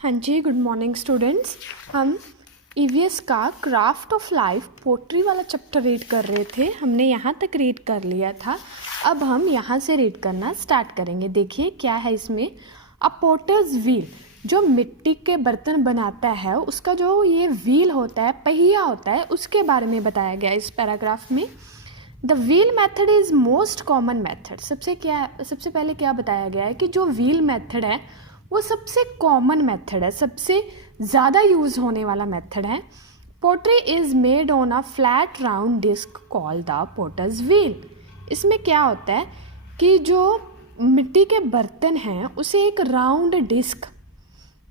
हाँ जी, good morning students. हम EVS का क्राफ्ट ऑफ लाइफ पोट्री वाला चैप्टर रीड कर रहे थे। हमने यहाँ तक रीड कर लिया था। अब हम यहाँ से रीड करना स्टार्ट करेंगे। देखिए क्या है इसमें। अ पोटर्स व्हील, जो मिट्टी के बर्तन बनाता है उसका जो ये व्हील होता है, पहिया होता है, उसके बारे में बताया गया इस पैराग्राफ में। The wheel method is most common method. सबसे पहले क्या बताया गया है कि जो व्हील मैथड है वो सबसे कॉमन मेथड है, सबसे ज़्यादा यूज़ होने वाला मेथड है। Pottery is made on a flat round disc called the potter's wheel. इसमें क्या होता है कि जो मिट्टी के बर्तन हैं उसे एक राउंड डिस्क,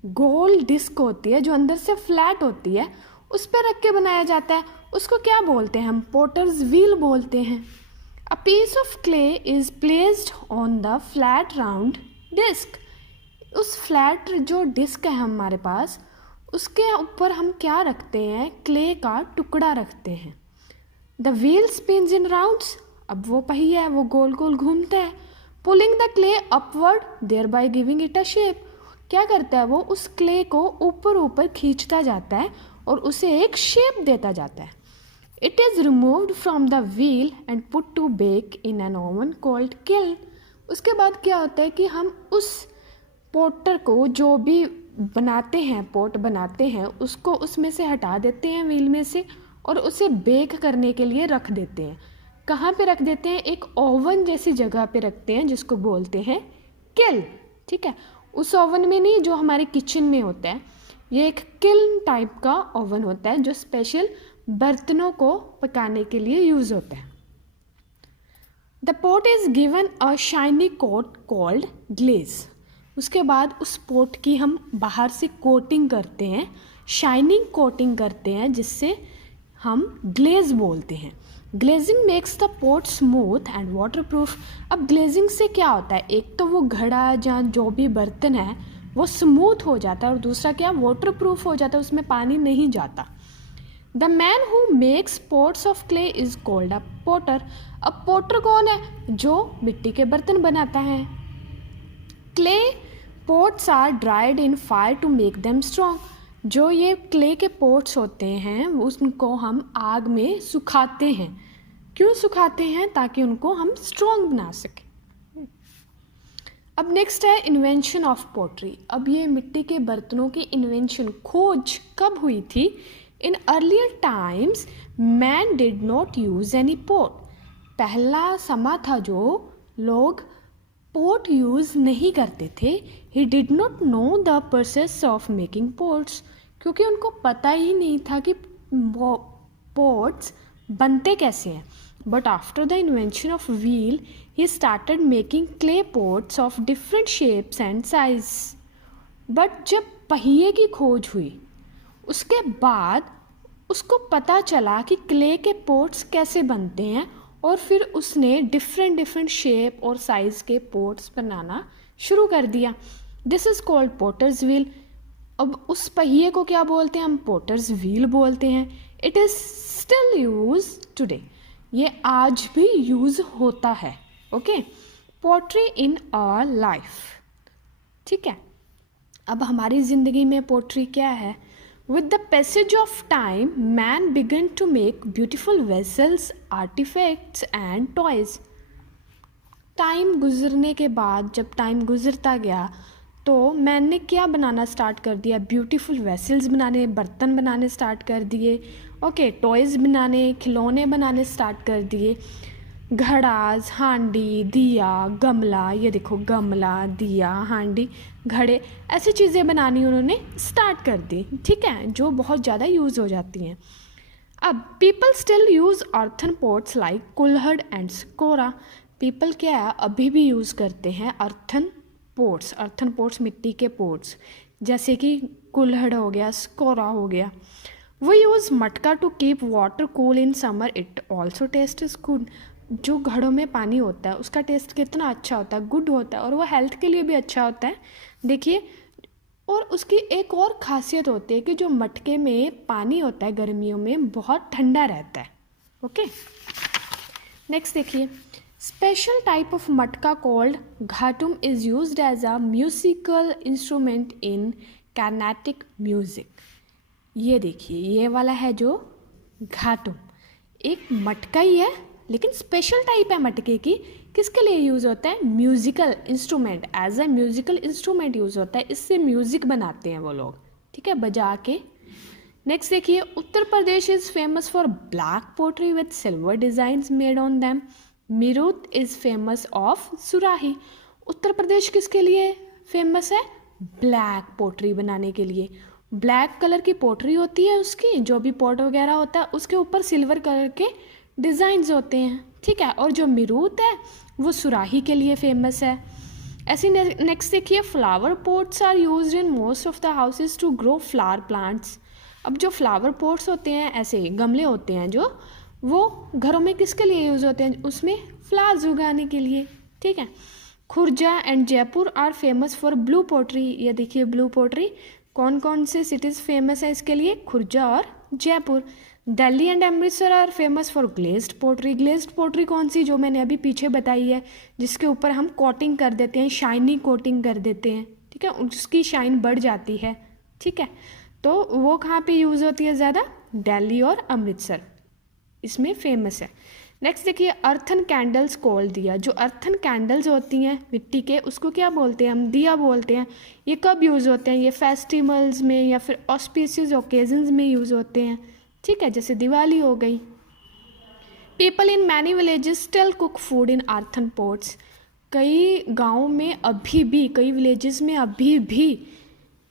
गोल डिस्क होती है जो अंदर से फ्लैट होती है, उस पर रख के बनाया जाता है। उसको क्या बोलते हैं हम? पोटर्स व्हील बोलते हैं। A piece of clay is placed on the flat round disc. उस फ्लैट जो डिस्क है हमारे पास, उसके ऊपर हम क्या रखते हैं? क्ले का टुकड़ा रखते हैं। The wheel spins in rounds. अब वो पहिया है, वो गोल गोल घूमता है। Pulling the clay upward thereby giving it a shape. क्या करता है वो? उस क्ले को ऊपर ऊपर खींचता जाता है और उसे एक शेप देता जाता है। It is removed from the wheel and put to bake in an oven called kiln. उसके बाद क्या होता है कि हम उस पोटर को, जो भी बनाते हैं, पोट बनाते हैं, उसको उसमें से हटा देते हैं व्हील में से और उसे बेक करने के लिए रख देते हैं। कहाँ पे रख देते हैं? एक ओवन जैसी जगह पे रखते हैं जिसको बोलते हैं किल्न। ठीक है, उस ओवन में नहीं जो हमारे किचन में होता है, ये एक किल्न टाइप का ओवन होता है जो स्पेशल बर्तनों को पकाने के लिए यूज़ होता है। The pot is given a shiny coat called glaze. उसके बाद उस पोट की हम बाहर से कोटिंग करते हैं, शाइनिंग कोटिंग करते हैं, जिससे हम ग्लेज बोलते हैं। Glazing makes the pot smooth and waterproof. अब ग्लेजिंग से क्या होता है? एक तो वो घड़ा या जो भी बर्तन है वो स्मूथ हो जाता है और दूसरा क्या, वाटरप्रूफ हो जाता है, उसमें पानी नहीं जाता। The man who makes pots of clay is called a potter. अब पोटर कौन है? जो मिट्टी के बर्तन बनाता है। Clay pots are dried in fire to make them strong. जो ये क्ले के पोट्स होते हैं उनको हम आग में सुखाते हैं। क्यों सुखाते हैं? ताकि उनको हम स्ट्रॉन्ग बना सकें। अब नेक्स्ट है इन्वेंशन ऑफ पोट्री। अब ये मिट्टी के बर्तनों की इन्वेंशन, खोज कब हुई थी? In earlier times man did not use any pot. पहला समा था जो लोग पोट यूज़ नहीं करते थे। He did not know the process of making pots, क्योंकि उनको पता ही नहीं था कि पोट्स बनते कैसे हैं। But after the invention of wheel he started making clay pots of different shapes and size. But जब पहिए की खोज हुई उसके बाद उसको पता चला कि क्ले के पोट्स कैसे बनते हैं और फिर उसने डिफरेंट शेप और साइज़ के पोट्स बनाना शुरू कर दिया। This is called potters wheel. अब उस पहिए को क्या बोलते हैं हम? पोटर्स व्हील बोलते हैं। It is still use today. ये आज भी यूज़ होता है। Okay, pottery in our life. ठीक है, अब हमारी ज़िंदगी में पोट्री क्या है? With the passage of time, man began to make beautiful vessels, artifacts and toys. Time गुजरने के बाद, जब टाइम गुजरता गया तो मैन ने क्या बनाना स्टार्ट कर दिया? ब्यूटीफुल वेसल्स बनाने, बर्तन बनाने स्टार्ट कर दिए। ओके, टॉयज़ बनाने, खिलौने बनाने स्टार्ट कर दिए। घड़ाज, हांडी, दिया, गमला, ये देखो गमला, दिया, हांडी, घड़े, ऐसी चीज़ें बनानी उन्होंने स्टार्ट कर दी। ठीक है, जो बहुत ज़्यादा यूज़ हो जाती हैं। अब people still use earthen pots like kulhad and sakora. People क्या है, अभी भी यूज़ करते हैं अर्थन पोट्स। अर्थन पोट्स मिट्टी के पोट्स, जैसे कि कुल्हड़ हो गया, स्कोरा हो गया। We use matka to keep water cool in summer. It also taste is good. जो घड़ों में पानी होता है उसका टेस्ट कितना अच्छा होता है, गुड होता है, और वो हेल्थ के लिए भी अच्छा होता है। देखिए, और उसकी एक और ख़ासियत होती है कि जो मटके में पानी होता है गर्मियों में बहुत ठंडा रहता है। ओके, नेक्स्ट देखिए, Special type of matka called ghatum is used as a musical instrument in carnatic music. ये देखिए, ये वाला है जो घाटुम, एक मटका ही है लेकिन स्पेशल टाइप है मटके की। किसके लिए यूज़ होता है? Musical instrument, as a musical instrument use होता है, इससे म्यूज़िक बनाते हैं वो लोग, ठीक है, बजा के। नेक्स्ट देखिए, Uttar Pradesh is famous for black pottery with silver designs made on them. Meerut is famous of सुराही। उत्तर प्रदेश किसके लिए फेमस है? ब्लैक पोट्री बनाने के लिए। ब्लैक कलर की पोट्री होती है उसकी, जो भी पॉट वगैरह होता है उसके ऊपर सिल्वर कलर के डिज़ाइंस होते हैं, ठीक है। और जो मीरूत है वो सुराही के लिए फेमस है। ऐसे नेक्स्ट देखिए, flower pots are used in most of the houses to grow flower plants. अब जो फ्लावर पोट्स होते हैं, ऐसे गमले होते हैं जो, वो घरों में किसके लिए यूज़ होते हैं? उसमें फ्लावर्स उगाने के लिए, ठीक है। Khurja and Jaipur are famous for blue pottery. ये देखिए ब्लू पोट्री, कौन कौन से सिटीज़ फेमस है इसके लिए? खुर्जा और Jaipur. Delhi and Amritsar are famous for glazed pottery. Glazed pottery कौन सी? जो मैंने अभी पीछे बताई है, जिसके ऊपर हम कोटिंग कर देते हैं, शाइनी कोटिंग कर देते हैं, ठीक है, उसकी शाइन बढ़ जाती है, ठीक है। तो वो कहाँ पे यूज़ होती है ज़्यादा? दिल्ली और अमृतसर इसमें फेमस है। नेक्स्ट देखिए, अर्थन कैंडल्स कॉल दिया। जो अर्थन कैंडल्स होती हैं मिट्टी के, उसको क्या बोलते हैं? हम दिया बोलते हैं। ये कब यूज़ होते हैं? ये फेस्टिवल्स में या फिर ऑस्पिशियस ओकेजन्स में यूज़ होते हैं, ठीक है, जैसे दिवाली हो गई। People in many villages still cook food in earthen pots. कई गाँव में अभी भी, कई विलेजेस में अभी भी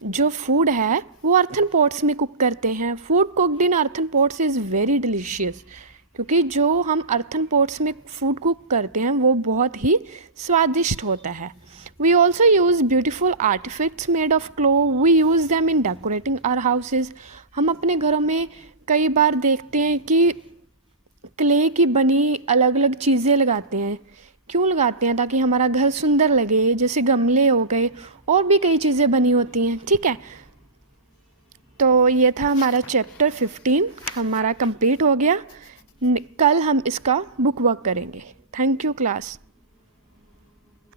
जो फूड है वो अर्थन पॉट्स में कुक करते हैं। Food cooked in earthen pots is very delicious, क्योंकि जो हम अर्थन पॉट्स में फूड कुक करते हैं वो बहुत ही स्वादिष्ट होता है। We also use beautiful artifacts made of clay. We use them in decorating our houses. हम अपने घरों में कई बार देखते हैं कि क्ले की बनी अलग अलग चीज़ें लगाते हैं। क्यों लगाते हैं? ताकि हमारा घर सुंदर लगे, जैसे गमले हो गए, और भी कई चीज़ें बनी होती हैं, ठीक है। तो ये था हमारा चैप्टर 15 हमारा कंप्लीट हो गया। कल हम इसका बुक वर्क करेंगे। Thank you class.